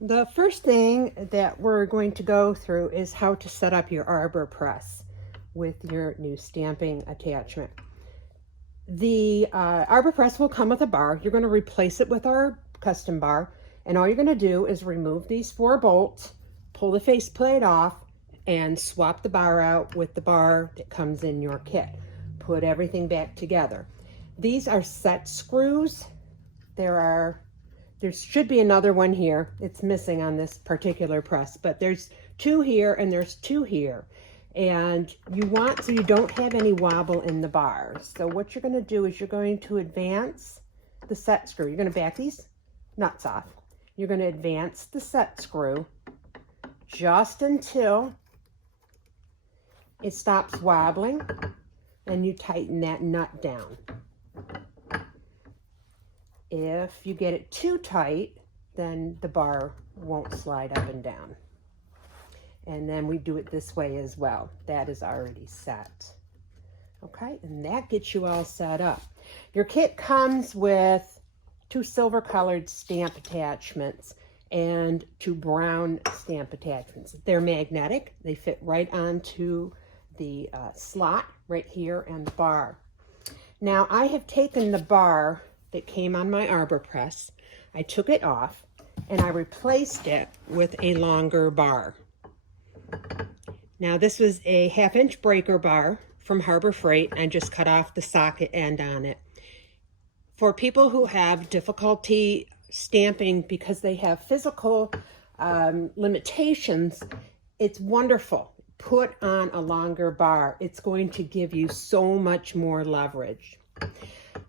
The first thing that we're going to go through is how to set up your Arbor press with your new stamping attachment. The Arbor press will come with a bar. You're going to replace it with our custom bar, and all you're going to do is remove these 4 bolts, pull the faceplate off, and swap the bar out with the bar that comes in your kit. Put everything back together. These are set screws. There should be another one here. It's missing on this particular press, but there's 2 here and there's 2 here. And you want, so you don't have any wobble in the bars. So what you're gonna do is you're going to advance the set screw. You're gonna back these nuts off. You're gonna advance the set screw just until it stops wobbling, and you tighten that nut down. If you get it too tight, then the bar won't slide up and down. And then we do it this way as well. That is already set. Okay, and that gets you all set up. Your kit comes with 2 silver colored stamp attachments and 2 brown stamp attachments. They're magnetic. They fit right onto the slot right here and the bar. Now I have taken the bar that came on my Arbor press, I took it off and I replaced it with a longer bar. Now this was a 1/2-inch breaker bar from Harbor Freight. I just cut off the socket end on it. For people who have difficulty stamping because they have physical limitations, it's wonderful. Put on a longer bar. It's going to give you so much more leverage.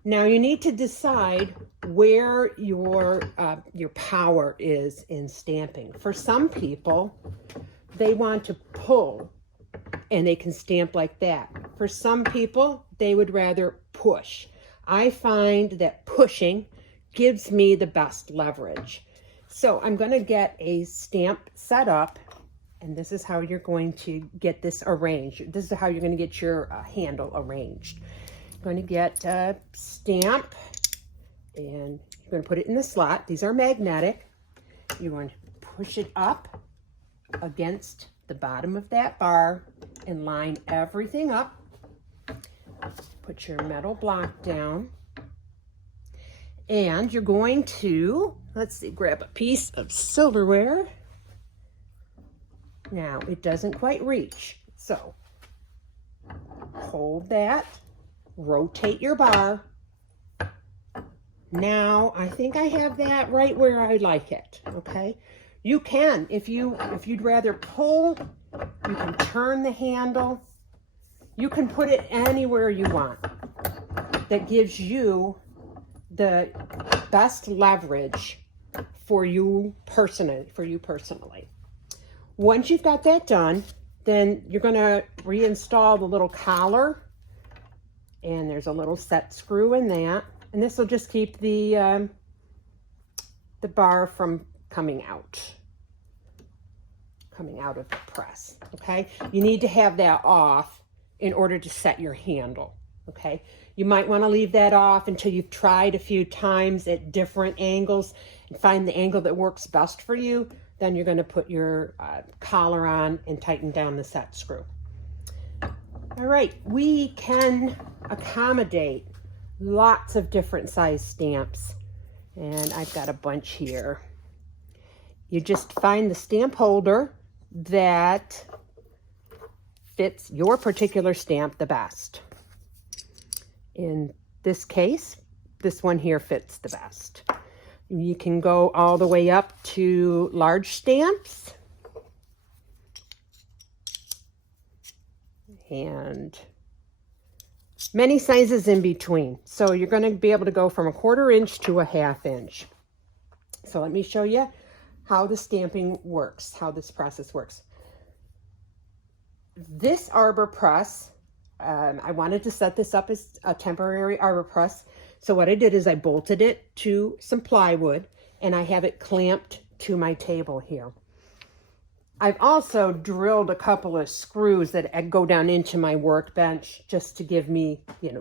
Now you need to decide where your power is in stamping. For some people, they want to pull and they can stamp like that. For some people, they would rather push. I find that pushing gives me the best leverage. So I'm going to get a stamp set up, and this is how you're going to get this arranged. This is how you're going to get your handle arranged. Going to get a stamp, and you're going to put it in the slot. These are magnetic. You're going to push it up against the bottom of that bar and line everything up. Put your metal block down, and you're going to, let's see, grab a piece of silverware. Now it doesn't quite reach, so hold that. Rotate your bar. Now I think I have that right where I like it. Okay, you can, if you'd rather pull, you can turn the handle. You can put it anywhere you want. That gives you the best leverage for you personally. Once you've got that done, then you're going to reinstall the little collar. And there's a little set screw in that, and this will just keep the bar from coming out of the press. Okay, you need to have that off in order to set your handle. Okay, you might want to leave that off until you've tried a few times at different angles and find the angle that works best for you. Then you're going to put your collar on and tighten down the set screw. All right, we can accommodate lots of different size stamps, and I've got a bunch here. You just find the stamp holder that fits your particular stamp the best. In this case, this one here fits the best. You can go all the way up to large stamps and many sizes in between. So you're going to be able to go from 1/4 inch to a 1/2 inch. So let me show you how the stamping works, how this process works. This Arbor press, I wanted to set this up as a temporary Arbor press. So what I did is I bolted it to some plywood, and I have it clamped to my table here. I've also drilled a couple of screws that go down into my workbench just to give me,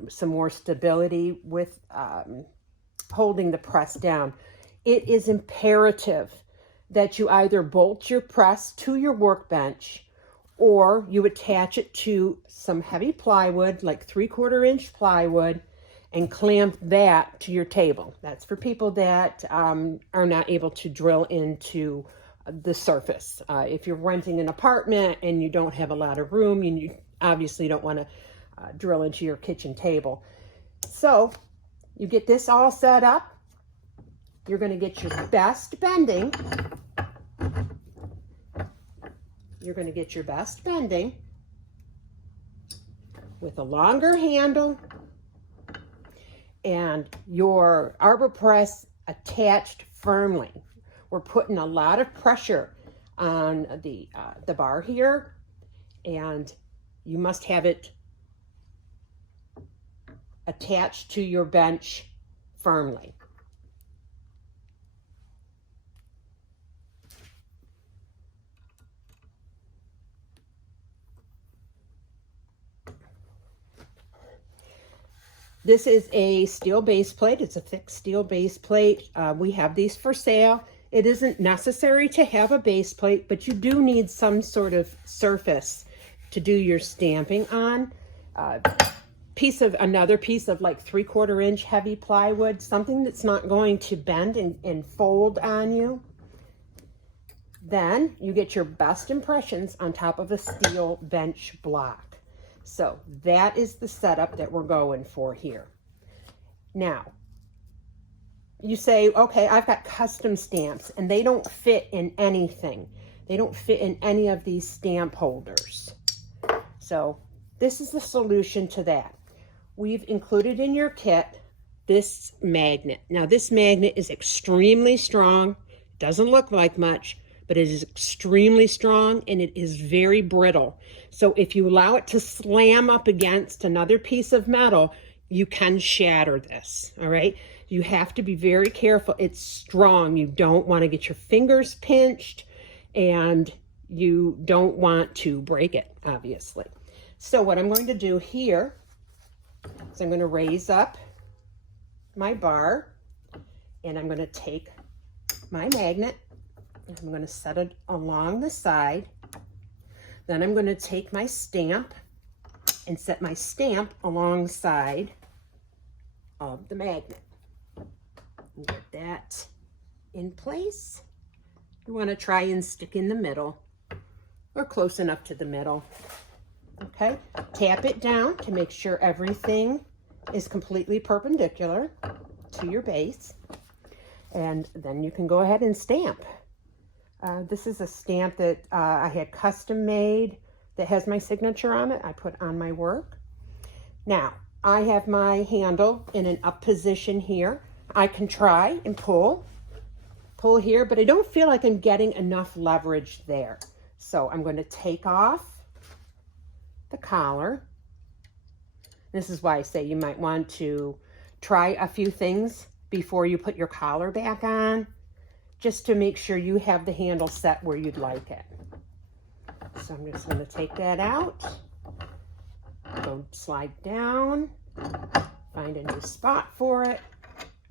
some more stability with holding the press down. It is imperative that you either bolt your press to your workbench or you attach it to some heavy plywood, like 3/4 inch plywood, and clamp that to your table. That's for people that are not able to drill into the surface. If you're renting an apartment and you don't have a lot of room, you obviously don't want to drill into your kitchen table. So you get this all set up. You're going to get your best bending. You're going to get your best bending with a longer handle and your arbor press attached firmly. We're putting a lot of pressure on the bar here, and you must have it attached to your bench firmly. This is a steel base plate. It's a thick steel base plate. We have these for sale. It isn't necessary to have a base plate, but you do need some sort of surface to do your stamping on. Another piece of like 3/4 inch heavy plywood, something that's not going to bend and fold on you. Then you get your best impressions on top of a steel bench block. So that is the setup that we're going for here. Now, you say, okay, I've got custom stamps and they don't fit in anything. They don't fit in any of these stamp holders. So this is the solution to that. We've included in your kit this magnet. Now this magnet is extremely strong. Doesn't look like much, but it is extremely strong and it is very brittle. So if you allow it to slam up against another piece of metal, you can shatter this, all right? You have to be very careful. It's strong. You don't want to get your fingers pinched and you don't want to break it, obviously. So what I'm going to do here is I'm going to raise up my bar and I'm going to take my magnet and I'm going to set it along the side. Then I'm going to take my stamp and set my stamp alongside of the magnet. And get that in place. You want to try and stick in the middle or close enough to the middle. Okay, tap it down to make sure everything is completely perpendicular to your base. And then you can go ahead and stamp. This is a stamp that I had custom made that has my signature on it. I put on my work. Now, I have my handle in an up position here. I can try and pull here, but I don't feel like I'm getting enough leverage there. So I'm going to take off the collar. This is why I say you might want to try a few things before you put your collar back on, just to make sure you have the handle set where you'd like it. So I'm just going to take that out, go slide down, find a new spot for it,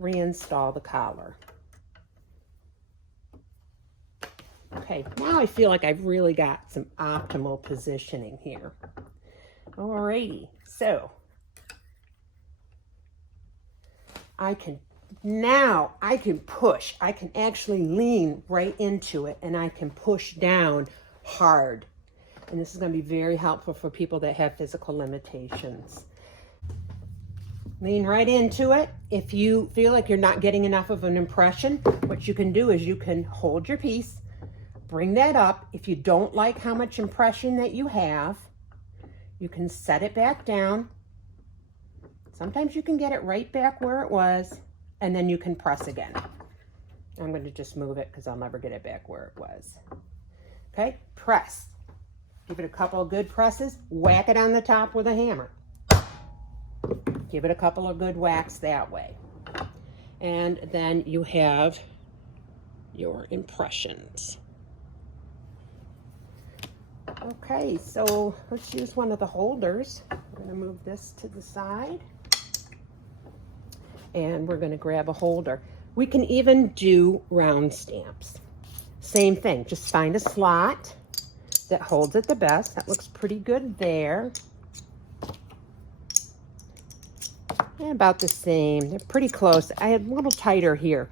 reinstall the collar. Okay, now I feel like I've really got some optimal positioning here. Alrighty, so I can push. I can actually lean right into it and I can push down hard. And this is going to be very helpful for people that have physical limitations. Lean right into it. If you feel like you're not getting enough of an impression, what you can do is you can hold your piece, bring that up. If you don't like how much impression that you have, you can set it back down. Sometimes you can get it right back where it was, and then you can press again. I'm going to just move it because I'll never get it back where it was. Okay, press. Give it a couple of good presses, whack it on the top with a hammer. Give it a couple of good whacks that way. And then you have your impressions. Okay, so let's use one of the holders. I'm going to move this to the side. And we're going to grab a holder. We can even do round stamps. Same thing, just find a slot that holds it the best. That looks pretty good there. And about the same, they're pretty close. I had a little tighter here.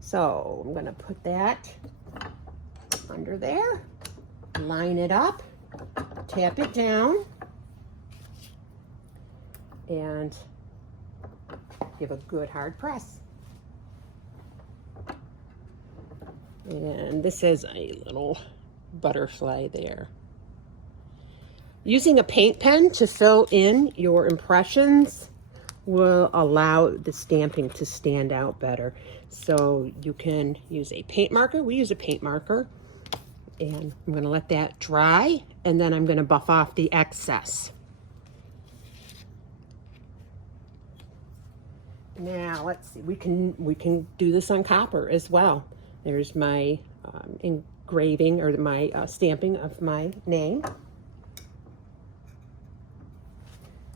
So I'm gonna put that under there, line it up, tap it down, and give a good hard press. And this is a little butterfly there. Using a paint pen to fill in your impressions will allow the stamping to stand out better. So you can use a paint marker. We use a paint marker. And I'm going to let that dry, and then I'm going to buff off the excess. Now let's see, we can do this on copper as well. There's my engraving, or my stamping of my name.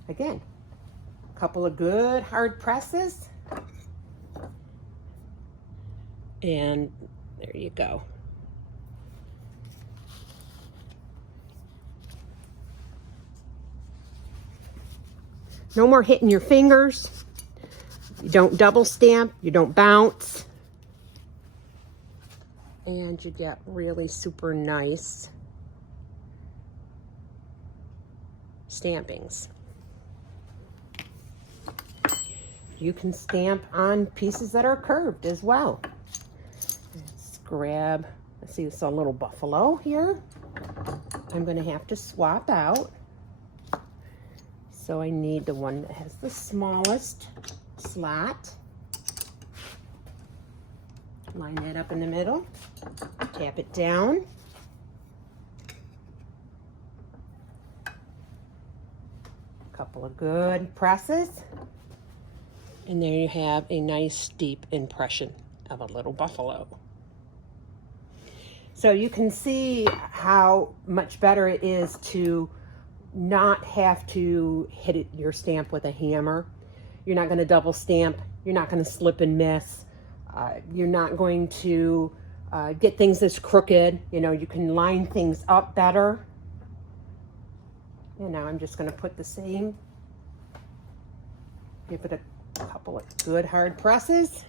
Again, a couple of good hard presses, and there you go. No more hitting your fingers. You don't double stamp, you don't bounce. And you get really super nice stampings. You can stamp on pieces that are curved as well. Let's grab, let's see, it's a little buffalo here. I'm gonna have to swap out. So I need the one that has the smallest slot. Line that up in the middle, tap it down. A couple of good presses. And there you have a nice deep impression of a little buffalo. So you can see how much better it is to not have to hit your stamp with a hammer. You're not going to double stamp. You're not going to slip and miss. You're not going to get things that's crooked. You know, you can line things up better. And now I'm just going to put the same, give it a couple of good hard presses,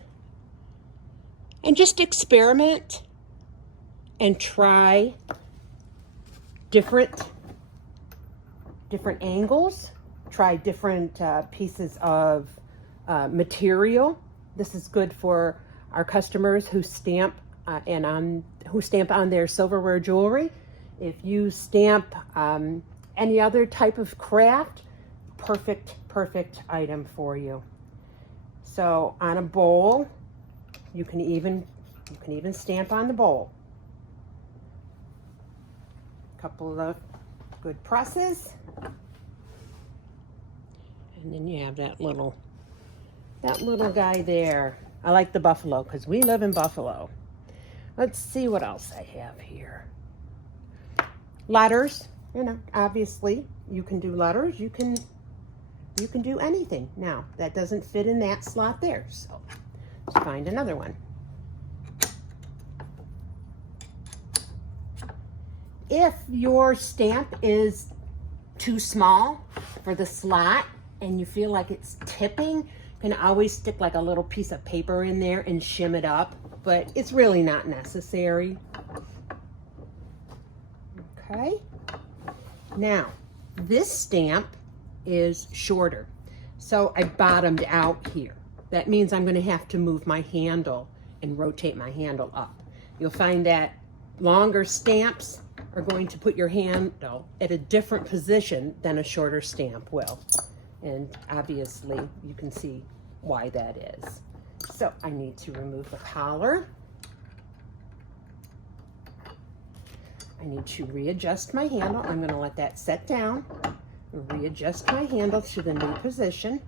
and just experiment and try different angles, try different pieces of material. This is good for our customers who stamp who stamp on their silverware jewelry. If you stamp any other type of craft, perfect item for you. So on a bowl, you can even stamp on the bowl. A couple of good presses, and then you have that little guy there. I like the buffalo because we live in Buffalo. Let's see what else I have here. Letters, you know, obviously you can do letters. You can do anything. Now that doesn't fit in that slot there, so let's find another one. If your stamp is too small for the slot and you feel like it's tipping, you can always stick like a little piece of paper in there and shim it up, but it's really not necessary. Okay. Now, this stamp is shorter, so I bottomed out here. That means I'm going to have to move my handle and rotate my handle up. You'll find that longer stamps are going to put your handle at a different position than a shorter stamp will. And obviously you can see why that is. So I need to remove the collar. I need to readjust my handle. I'm going to let that set down and readjust my handle to the new position.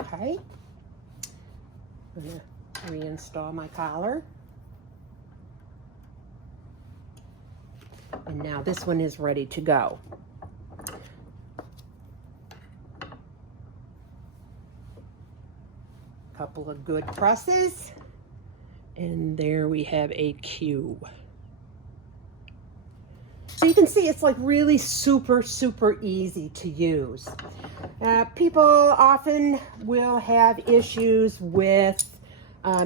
Okay. I'm going to reinstall my collar. And now this one is ready to go. Couple of good presses, And there we have a Q. So you can see it's like really super easy to use. People often will have issues with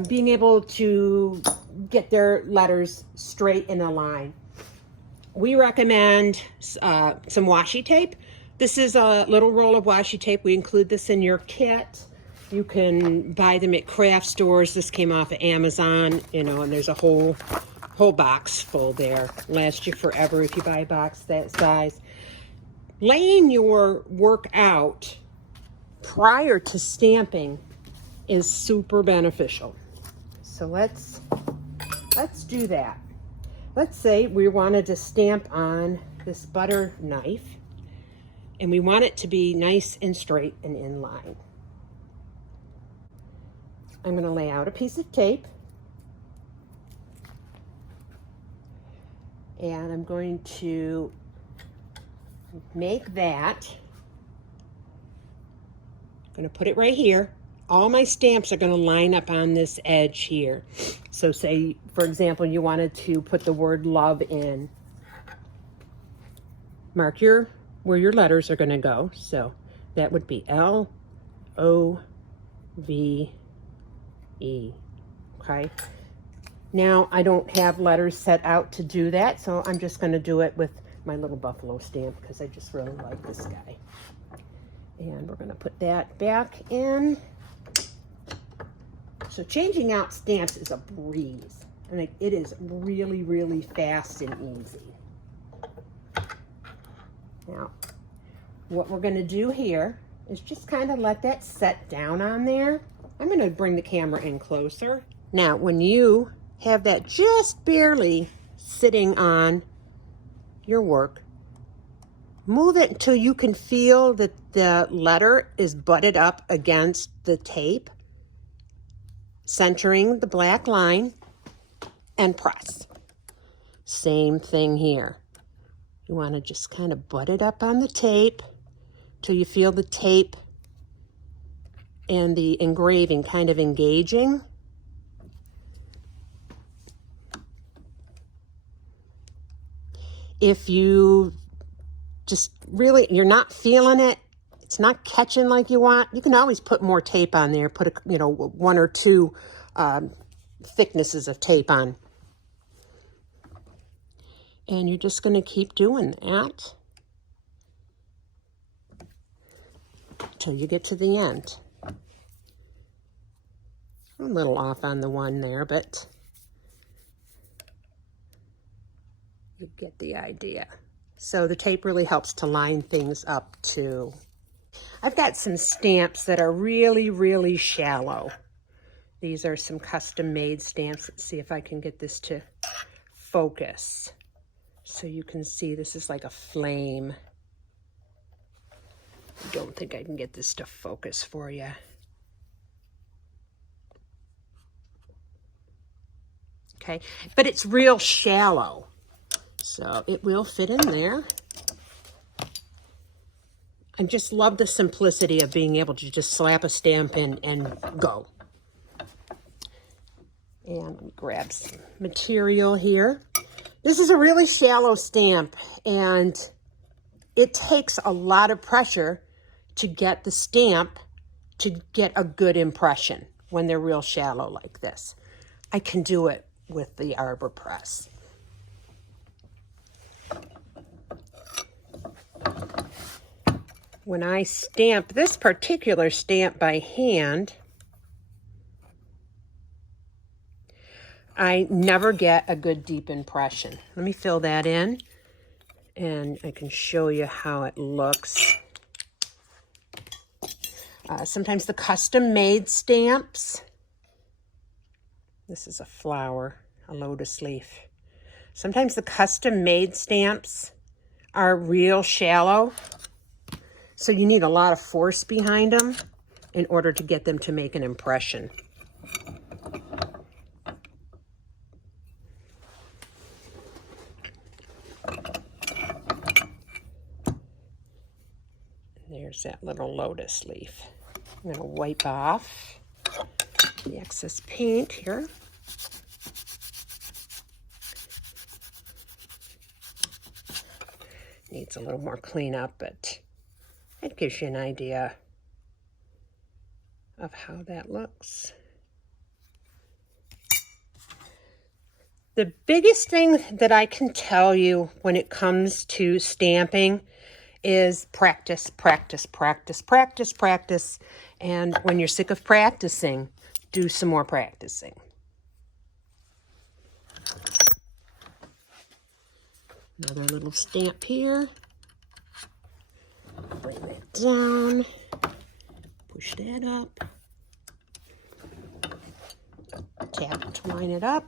being able to get their letters straight in a line. We recommend some washi tape. This is a little roll of washi tape. We include this in your kit. You can buy them at craft stores. This came off of Amazon, you know, and there's a whole box full there. Lasts you forever if you buy a box that size. Laying your work out prior to stamping is super beneficial. So let's do that. Let's say we wanted to stamp on this butter knife, and we want it to be nice and straight and in line. I'm going to lay out a piece of tape, and I'm going to make that. I'm going to put it right here. All my stamps are going to line up on this edge here. So say, for example, you wanted to put the word love in. Mark where your letters are going to go. So that would be L-O-V-E. Okay. Now I don't have letters set out to do that, so I'm just going to do it with my little buffalo stamp because I just really like this guy. And we're going to put that back in. So changing out stamps is a breeze. And it is really fast and easy. Now, what we're going to do here is just kind of let that set down on there. I'm going to bring the camera in closer. Now, when you have that just barely sitting on your work, move it until you can feel that the letter is butted up against the tape, centering the black line, and press. Same thing here. You want to just kind of butt it up on the tape till you feel the tape and the engraving kind of engaging. If you just really, you're not feeling it, it's not catching like you want, you can always put more tape on there, put one or two thicknesses of tape on. And you're just going to keep doing that until you get to the end. I'm a little off on the one there, but you get the idea. So the tape really helps to line things up too. I've got some stamps that are really shallow. These are some custom made stamps. Let's see if I can get this to focus. So you can see this is like a flame. I don't think I can get this to focus for you. Okay, but it's real shallow. So it will fit in there. I just love the simplicity of being able to just slap a stamp in and go. And grab some material here. This is a really shallow stamp, and it takes a lot of pressure to get the stamp to get a good impression when they're real shallow like this. I can do it with the Arbor press. When I stamp this particular stamp by hand, I never get a good deep impression. Let me fill that in, and I can show you how it looks. Sometimes the custom-made stamps, this is a flower, a lotus leaf. Sometimes the custom-made stamps are real shallow, so you need a lot of force behind them in order to get them to make an impression. There's that little lotus leaf. I'm going to wipe off the excess paint here. Needs a little more cleanup, but it gives you an idea of how that looks. The biggest thing that I can tell you when it comes to stamping is practice, practice, practice, practice, practice. And when you're sick of practicing, do some more practicing. Another little stamp here. Bring that down. Push that up. Tap to line it up.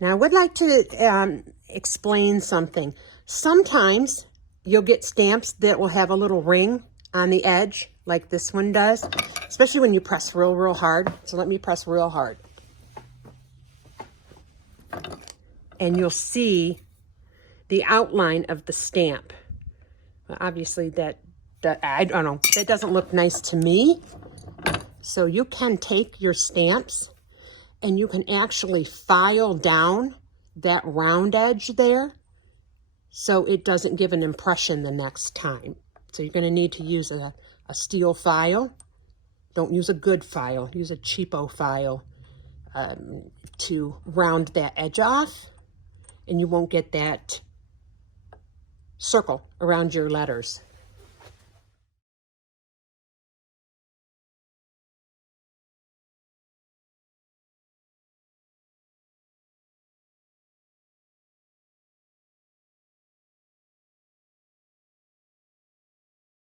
Now I would like to explain something. Sometimes you'll get stamps that will have a little ring on the edge, like this one does, especially when you press real hard. So let me press real hard. And you'll see the outline of the stamp. Well, obviously that I don't know, that doesn't look nice to me. So you can take your stamps and you can actually file down that round edge there so it doesn't give an impression the next time. So you're going to need to use a steel file. Don't use a good file. Use a cheapo file to round that edge off, and you won't get that circle around your letters.